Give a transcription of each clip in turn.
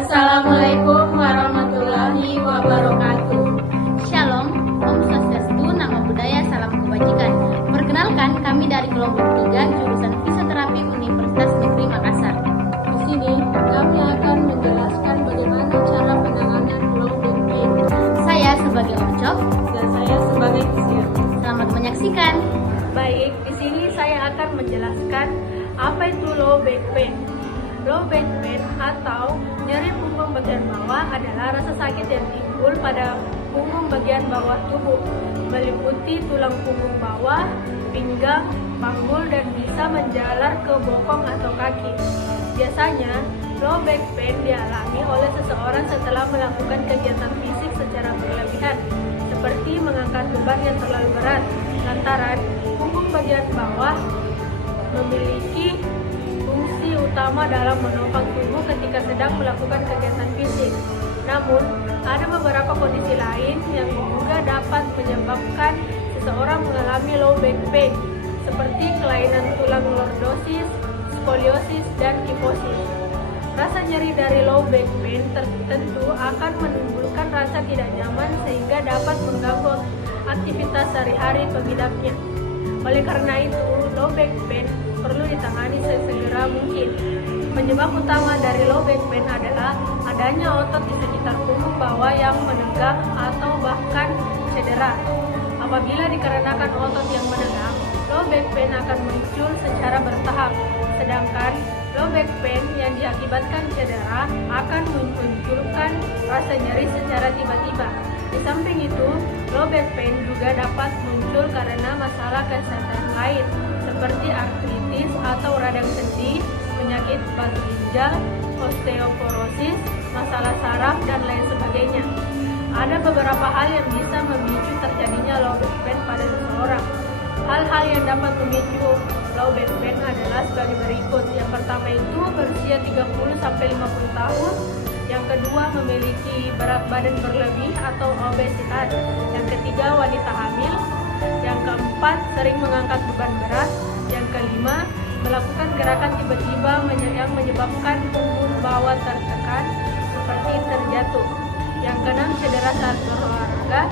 Assalamualaikum warahmatullahi wabarakatuh. Shalom, Om Swastiastu, Namo Buddhaya, Salam Kebajikan. Perkenalkan, kami dari kelompok 3 jurusan Fisioterapi Universitas Negeri Makassar. Di sini kami akan menjelaskan bagaimana cara penanganan low back pain. Saya sebagai Ocok Dan saya sebagai fisio. Selamat menyaksikan. Baik, di sini saya akan menjelaskan apa itu low back pain. Low back pain atau nyeri punggung bagian bawah adalah rasa sakit yang timbul pada punggung bagian bawah tubuh, meliputi tulang punggung bawah, pinggang, panggul, dan bisa menjalar ke bokong atau kaki. Biasanya, low back pain dialami oleh seseorang setelah melakukan kegiatan fisik secara berlebihan, seperti mengangkat beban yang terlalu berat, lantaran punggung bagian bawah memiliki fungsi utama dalam menopang tubuh ketika sedang melakukan kegiatan fisik. Namun, ada beberapa kondisi lain yang juga dapat menyebabkan seseorang mengalami low back pain, seperti kelainan tulang lordosis, skoliosis, dan kifosis. Rasa nyeri dari low back pain tertentu akan menimbulkan rasa tidak nyaman sehingga dapat mengganggu aktivitas sehari-hari pengidapnya. Oleh karena itu, low back pain perlu ditangani sesegera mungkin. Penyebab utama dari low back pain adalah adanya otot di sekitar punggung bawah yang menegang atau bahkan cedera. Apabila dikarenakan otot yang menegang, low back pain akan muncul secara bertahap. Sedangkan low back pain yang diakibatkan cedera akan memunculkan rasa nyeri secara tiba-tiba. Di samping itu, low back pain juga dapat muncul karena masalah kesehatan lain, seperti artritis atau radang sendi, penyakit batu ginjal, osteoporosis, masalah saraf, dan lain sebagainya. Ada beberapa hal yang bisa memicu terjadinya low back pain pada seseorang. Hal-hal yang dapat memicu low back pain adalah sebagai berikut. Yang pertama itu berusia 30-50 tahun. Yang kedua, memiliki berat badan berlebih atau obesitas. Yang ketiga, wanita hamil. Yang keempat, sering mengangkat beban berat. Yang kelima, melakukan gerakan tiba-tiba yang menyebabkan punggung bawah tertekan seperti terjatuh. Yang keenam, cedera saat berolahraga.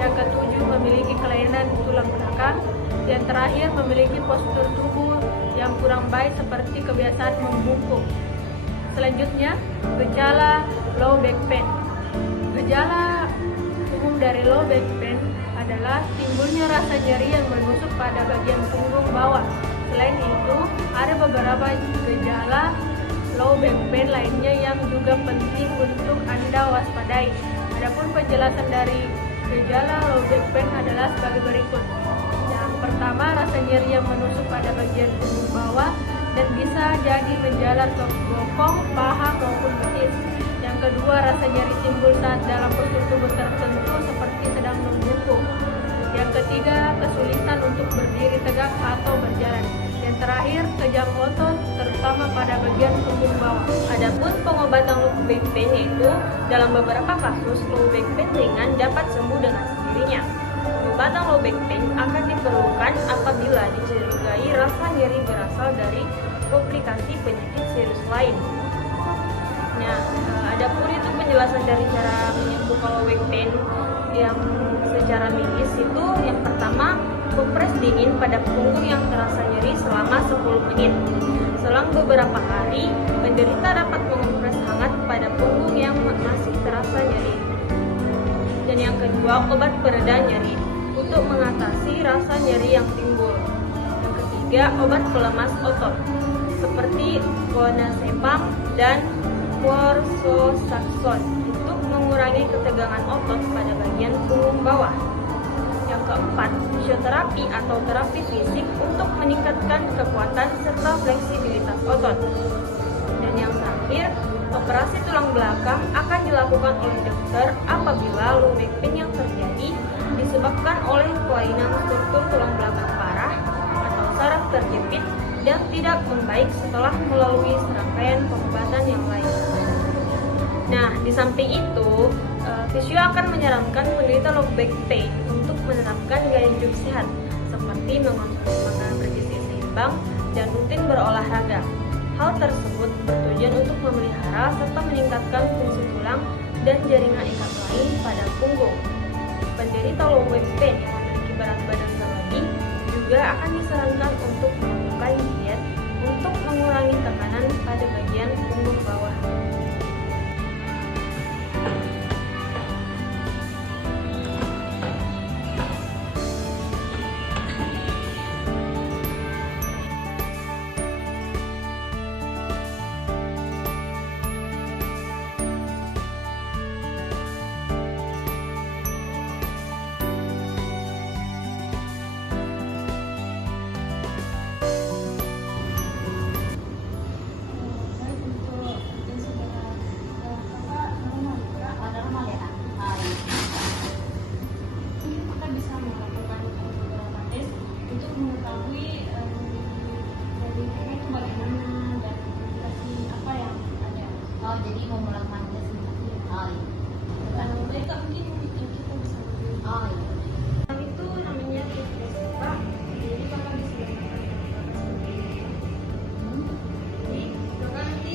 Yang ketujuh, memiliki kelainan tulang belakang. Yang terakhir, memiliki postur tubuh yang kurang baik seperti kebiasaan membungkuk. Selanjutnya, gejala low back pain. Gejala umum dari low back pain adalah timbulnya rasa nyeri yang menusuk pada bagian punggung bawah. Selain itu, ada beberapa gejala low back pain lainnya yang juga penting untuk Anda waspadai. Adapun penjelasan dari gejala low back pain adalah sebagai berikut. Yang pertama, rasa nyeri yang menusuk pada bagian punggung bawah dan bisa jadi menjalar ke bokong, paha, maupun betis. Yang kedua, rasa nyeri timbul saat dalam postur tubuh tertentu seperti sedang membungkuk. Yang ketiga, kesulitan untuk berdiri tegak atau berjalan. Yang terakhir, kejang otot, terutama pada bagian punggung bawah. Adapun pengobatan low back pain yaitu dalam beberapa kasus low back pain ringan dapat sembuh dengan sendirinya. Pengobatan low back pain akan diperlukan apabila dicurigai rasa nyeri berasal dari komplikasi penyakit serius lain. Nah, adapun itu penjelasan dari cara menyembuhkan low back pain yang secara medis itu yang pertama, kompres dingin pada punggung yang terasa nyeri selama 10 menit. Selang beberapa hari, penderita dapat mengompres hangat pada punggung yang masih terasa nyeri. Dan yang kedua, obat pereda nyeri untuk mengatasi rasa nyeri yang timbul. Yang ketiga, obat pelemas otot seperti clonazepam dan worsosaxon untuk mengurangi ketegangan otot pada bagian punggung bawah. Yang keempat, fisioterapi atau terapi fisik untuk meningkatkan kekuatan serta fleksibilitas otot. Dan yang terakhir, operasi tulang belakang akan dilakukan oleh dokter apabila low back pain yang terjadi disebabkan oleh kelainan struktur tulang belakang parah atau saraf terjepit dan tidak membaik setelah melalui serangkaian pemeriksaan. samping itu, fisio akan menyarankan penderita low back pain untuk menerapkan gaya hidup sehat seperti mengonsumsi makanan bergizi seimbang dan rutin berolahraga. Hal tersebut bertujuan untuk memelihara serta meningkatkan fungsi tulang dan jaringan ikat lain pada punggung. Penderita low back pain yang memiliki berat badan berlebih juga akan disarankan untuk melakukan diet untuk mengurangi tekanan pada bagian punggung bawah. Jadi mau melakukan tes Mereka mungkin yang kita bisa yang itu namanya tes Pak. Jadi Kakak bisa melakukan jadi Kakak nanti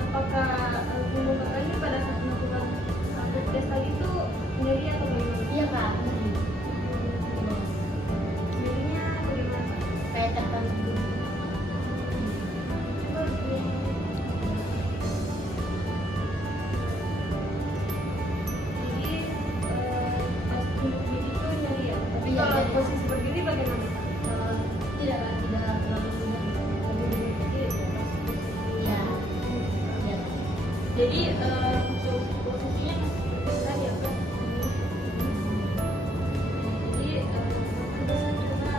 apakah punggung Kakak ini pada saat melakukan tes tadi itu nyeri atau bagaimana? Iya Kak. Nyerinya bagaimana? Kayak tekan Jadi pas duduk begitu nyeri ya. Tapi Iya, kalau nyeri. posisi berdiri bagaimana? tidak terlalu banyak. Iya. Iya. Jadi untuk posisinya seperti tadi ya kan? Jadi terus kita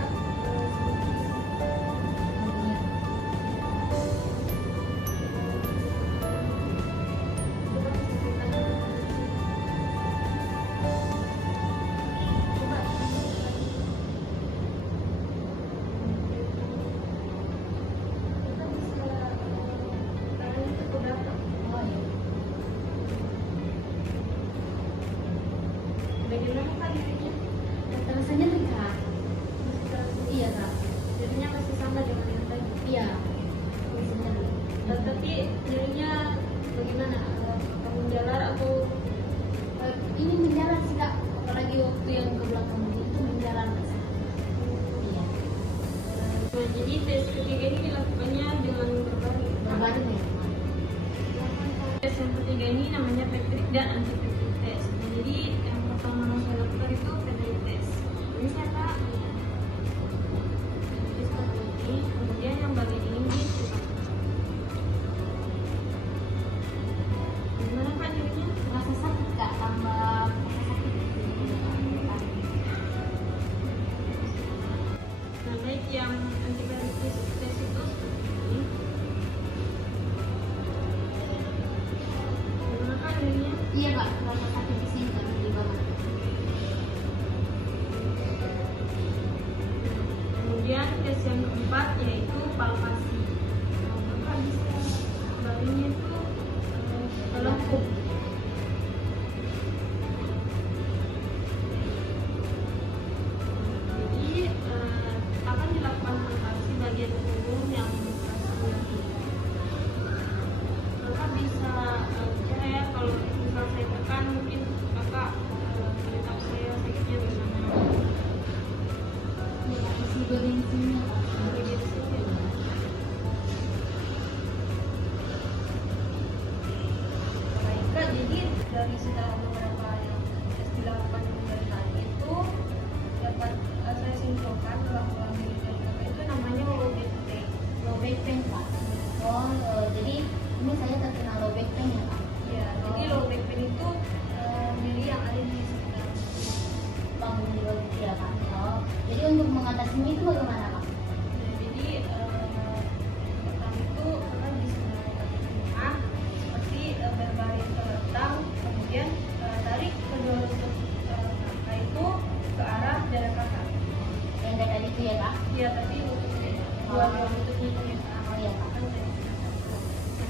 bagaimana Kak dirinya? Rasanya nih Kak. Iya Kak. Dirinya masih sama dengan yang tadi. Iya. Rasanya nih. Tapi dirinya bagaimana? Menjalar atau Ini menjalan sih Kak. Apalagi waktu yang ke belakang itu menjalan. Iya. Nah, jadi tes ketiga ini dilakukannya dengan berbaring. Berbaring ya. Tes yang ketiga ini namanya Petrik dan anti-Petrik test. Nah, jadi yang pertama saya lakukan itu Petrik test. Ini saya Kak tes seperti ini, kemudian yang bagian ini dibuka. Gimana Kak jadinya? Rasa sakit Kak, tambah rasa sakit. Nah, baik yang anti-Petrik test itu seperti ini. Gimana Kak jadinya? Iya Kak, rasa sakit di sini Kak, di bawah. Kemudian tes yang keempat yaitu palpasi. Nah, Kakak bisa baringnya itu melengkung. Jadi akan dilakukan palpasi bagian punggung yang nyeri. Kakak bisa cara ya kalau misal saya tekan mungkin Kakak beritahu saya sakitnya bagaimana. Iya Kak, isi bagian sini Kak. Bagian sini. Baik Kak, jadi dari setelah beberapa yang tes dilakukan dari tadi itu dapat saya simpulkan bahwa diri Kakak itu namanya low back pain. Low back pain Kak. Oh, jadi ini saya terkena low back pain ya Kak. Ya, jadi low back pain itu nyeri yang ada di sekitar Panggung di bawah ya Kak. Oh, jadi untuk mengatasinya itu bagaimana Kak? Nah, jadi pertama itu Kakak bisa melakukan di rumah seperti berbaring terlentang, kemudian tarik kedua lutut Kakak itu ke arah dada Kakak. Yang kayak tadi itu ya Kak? Ya, tapi lututnya. dua bentuknya itu ya Kak. Oh iya Kak.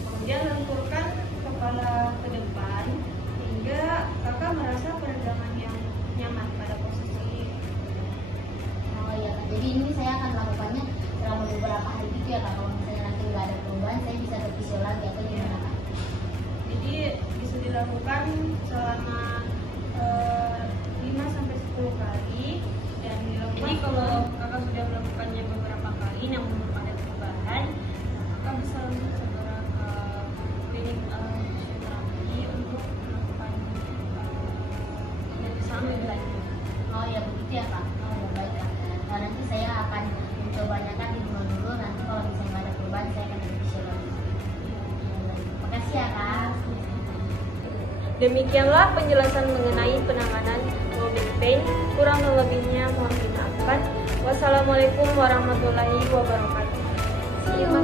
Kemudian lenturkan kepala ke depan hingga kakak merasa peregangan yang nyaman pada posisi. Oh iya Kak. Jadi ini saya akan melakukannya selama beberapa hari gitu ya Kak. Kalau misalnya nanti nggak ada perubahan, saya bisa bervisio lagi atau gimana Kak? Jadi bisa dilakukan selama 5-10 kali dan dilakukan. Jadi kalau kakak sudah melakukannya beberapa kali namun belum ada perubahan, kakak bisa segera ke klinik fisioterapi untuk melakukan pemeriksaan lebih lanjut. Oh iya begitu ya Kak. Oh ya baik Kak. Nah, nanti saya akan mencobanya kan di rumah dulu. Nanti kalau misalnya nggak ada perubahan, saya akan bervisio lagi. Makasih ya Kak. Demikianlah penjelasan mengenai penanganan low back pain. Kurang lebihnya mohon dimaafkan. Wassalamualaikum warahmatullahi wabarakatuh. See you.